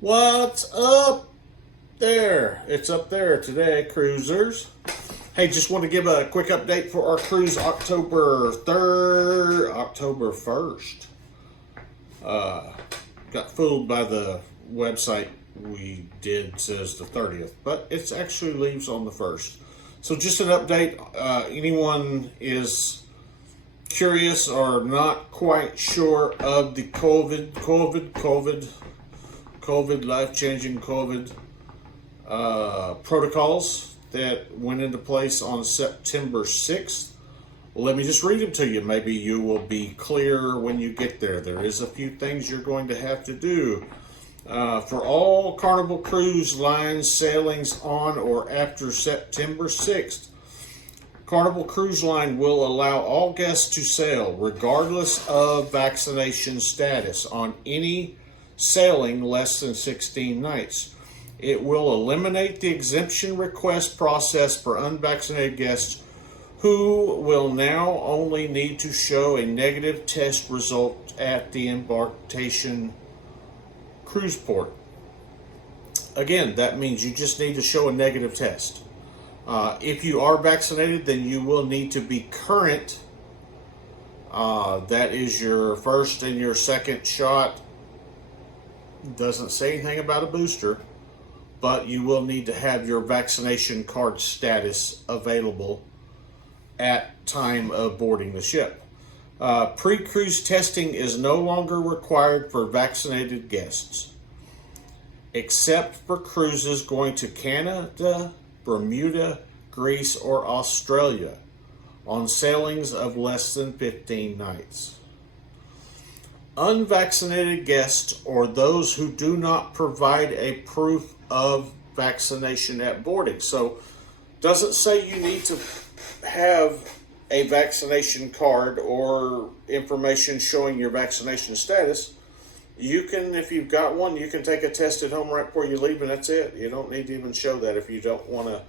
What's up there? It's up there today, cruisers. Hey, just want to give a quick update for our cruise October 3rd, October 1st. Got fooled by the website we did, says the 30th, but it actually leaves on the 1st. So just an update. Anyone is curious or not quite sure of the COVID, life-changing COVID protocols that went into place on September 6th. Let me just read them to you. Maybe you will be clear when you get there. There is a few things you're going to have to do. For all Carnival Cruise Line sailings on or after September 6th, Carnival Cruise Line will allow all guests to sail, regardless of vaccination status, on any sailing less than 16 nights. It will eliminate the exemption request process for unvaccinated guests who will now only need to show a negative test result at the embarkation cruise port. Again, that means you just need to show a negative test. If you are vaccinated, then you will need to be current. That is your first and your second shot. Doesn't say anything about a booster, but you will need to have your vaccination card status available at time of boarding the ship. Pre-cruise testing is no longer required for vaccinated guests, except for cruises going to Canada, Bermuda, Greece, or Australia on sailings of less than 15 nights. Unvaccinated guests or those who do not provide a proof of vaccination at boarding. So doesn't say you need to have a vaccination card or information showing your vaccination status. You can, if you've got one, you can take a test at home right before you leave, and that's it. You don't need to even show that if you don't want to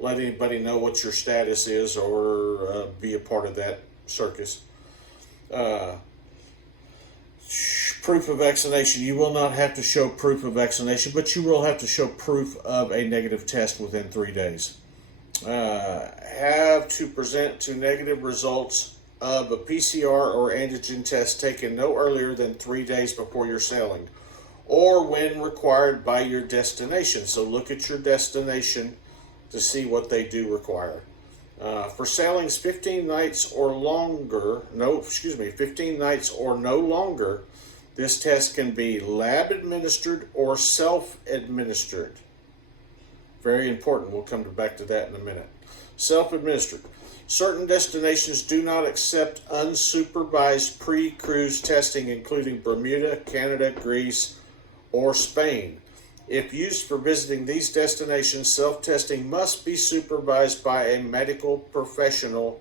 let anybody know what your status is or be a part of that circus. Proof of vaccination. You will not have to show proof of vaccination, but you will have to show proof of a negative test within 3 days. Have to present to negative results of a PCR or antigen test taken no earlier than 3 days before your sailing, or when required by your destination. So look at your destination to see what they do require. For sailings 15 nights or no longer, this test can be lab administered or self-administered. Very important. We'll come back to that in a minute. Self-administered. Certain destinations do not accept unsupervised pre-cruise testing, including Bermuda, Canada, Greece, or Spain. If used for visiting these destinations, self-testing must be supervised by a medical professional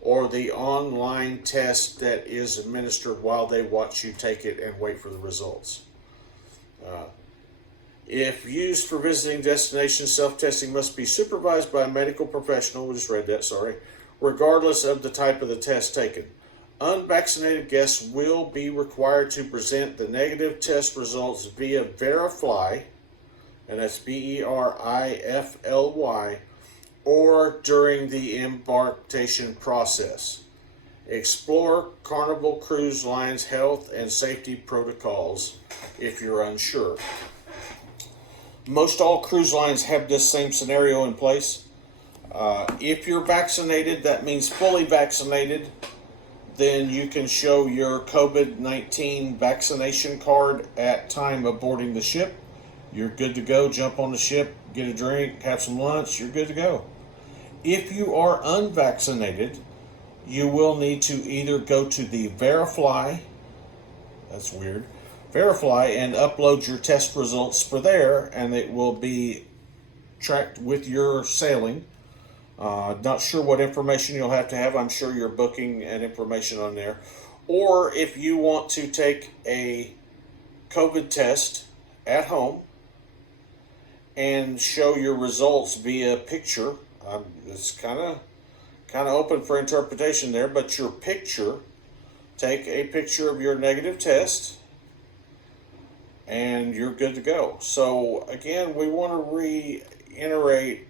or the online test that is administered while they watch you take it and wait for the results. If used for visiting destinations, self-testing must be supervised by a medical professional, we just read that, sorry, regardless of the type of the test taken. Unvaccinated guests will be required to present the negative test results via Verifly, and that's Verifly, or during the embarkation process. Explore Carnival Cruise Line's health and safety protocols if you're unsure. Most all cruise lines have this same scenario in place. If you're vaccinated, that means fully vaccinated, then you can show your COVID-19 vaccination card at time of boarding the ship. You're good to go. Jump on the ship, get a drink, have some lunch, you're good to go. If you are unvaccinated, you will need to either go to the Verifly, that's weird, Verifly, and upload your test results for there, and it will be tracked with your sailing. Not sure what information you'll have to have. I'm sure your booking and information on there. Or if you want to take a COVID test at home and show your results via picture, it's kind of open for interpretation there, but your picture, take a picture of your negative test and you're good to go. So again, we want to reiterate,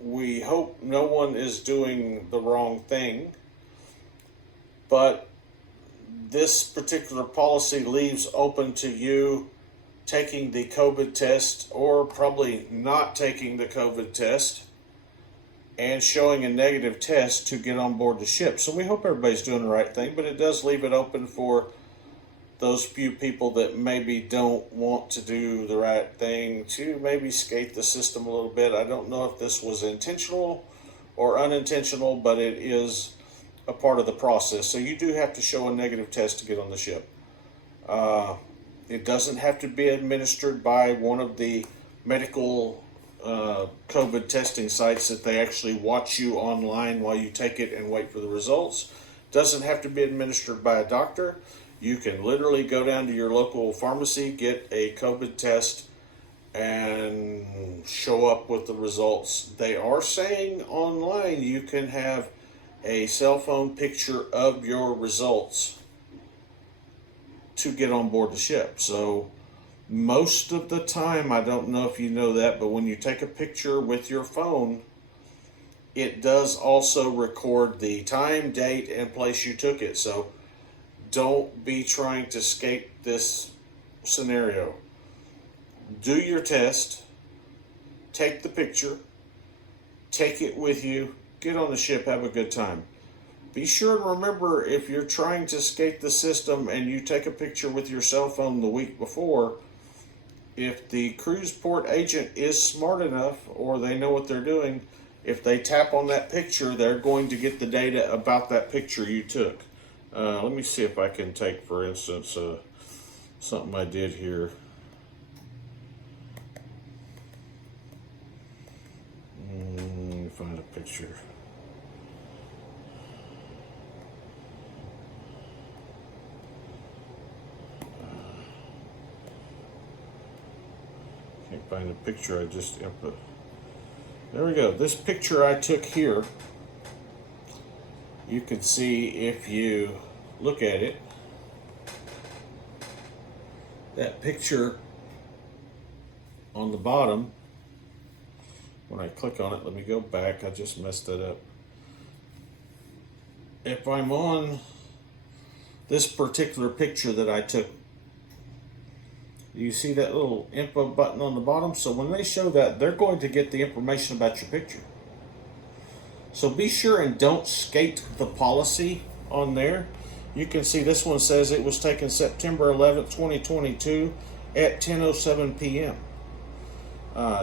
we hope no one is doing the wrong thing, but this particular policy leaves open to you taking the COVID test, or probably not taking the COVID test, and showing a negative test to get on board the ship. So we hope everybody's doing the right thing, but it does leave it open for those few people that maybe don't want to do the right thing to maybe skate the system a little bit. I don't know if this was intentional or unintentional, but it is a part of the process. So you do have to show a negative test to get on the ship. It doesn't have to be administered by one of the medical COVID testing sites that they actually watch you online while you take it and wait for the results. Doesn't have to be administered by a doctor. You can literally go down to your local pharmacy, get a COVID test, and show up with the results. They are saying online you can have a cell phone picture of your results to get on board the ship. So most of the time, I don't know if you know that, but when you take a picture with your phone, it does also record the time, date, and place you took it. So don't be trying to escape this scenario. Do your test, take the picture, take it with you, get on the ship, have a good time. Be sure and remember, if you're trying to escape the system and you take a picture with your cell phone the week before, if the cruise port agent is smart enough, or they know what they're doing, if they tap on that picture, they're going to get the data about that picture you took. Let me see if I can take, for instance, something I did here. Let me find a picture. Can't find a picture I just input. There we go. This picture I took here, you can see if you look at it, that picture on the bottom, when I click on it, let me go back, I just messed that up. If I'm on this particular picture that I took, you see that little info button on the bottom? So when they show that, they're going to get the information about your picture. So be sure and don't skate the policy on there. You can see this one says it was taken September 11th, 2022 at 10:07 p.m.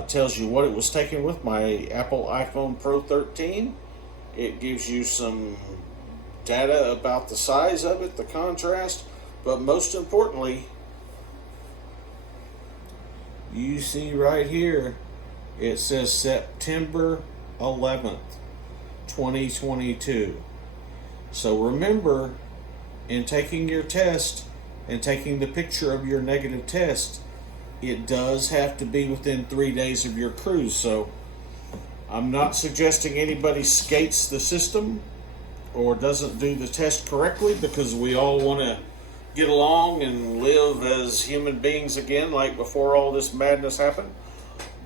Tells you what it was taken with, my Apple iPhone Pro 13. It gives you some data about the size of it, the contrast, but most importantly, you see right here, it says September 11th, 2022. So remember, in taking your test and taking the picture of your negative test, it does have to be within 3 days of your cruise. So I'm not suggesting anybody skates the system or doesn't do the test correctly, because we all want to get along and live as human beings again like before all this madness happened.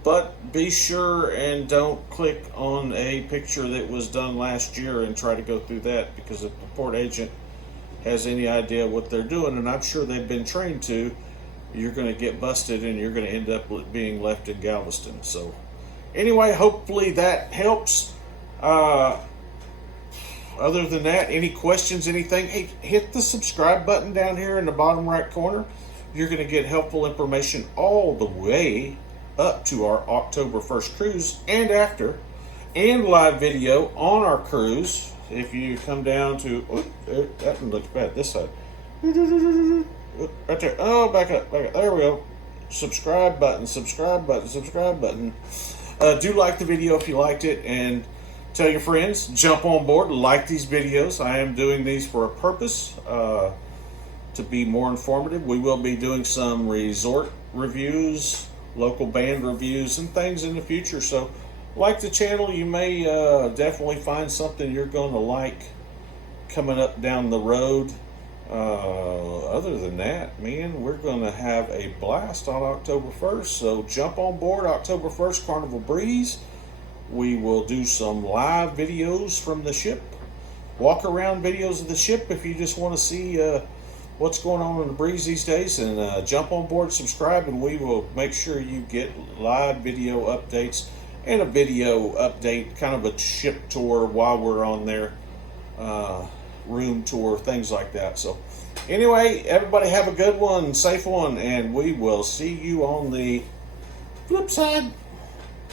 But be sure and don't click on a picture that was done last year and try to go through that, because if the port agent has any idea what they're doing, and I'm sure they've been trained to, you're going to get busted and you're going to end up being left in Galveston. So anyway, hopefully that helps. Other than that, any questions, anything, hey, hit the subscribe button down here in the bottom right corner. You're going to get helpful information all the way up to our October 1st cruise and after, and live video on our cruise. If you come down to, that one looks bad, this side. Right there. Oh, back up. There we go. Subscribe button, subscribe button, subscribe button. Do like the video if you liked it, and tell your friends, jump on board, like these videos. I am doing these for a purpose, to be more informative. We will be doing some resort reviews, local band reviews, and things in the future. So like the channel, you may definitely find something you're going to like coming up down the road. Other than that, man, we're going to have a blast on October 1st. So jump on board October 1st, Carnival Breeze. We will do some live videos from the ship, walk around videos of the ship if you just want to see what's going on in the breeze these days. And jump on board, subscribe, and we will make sure you get live video updates and a video update, kind of a ship tour while we're on there. Room tour, things like that. So anyway, everybody have a good one, safe one, and we will see you on the flip side.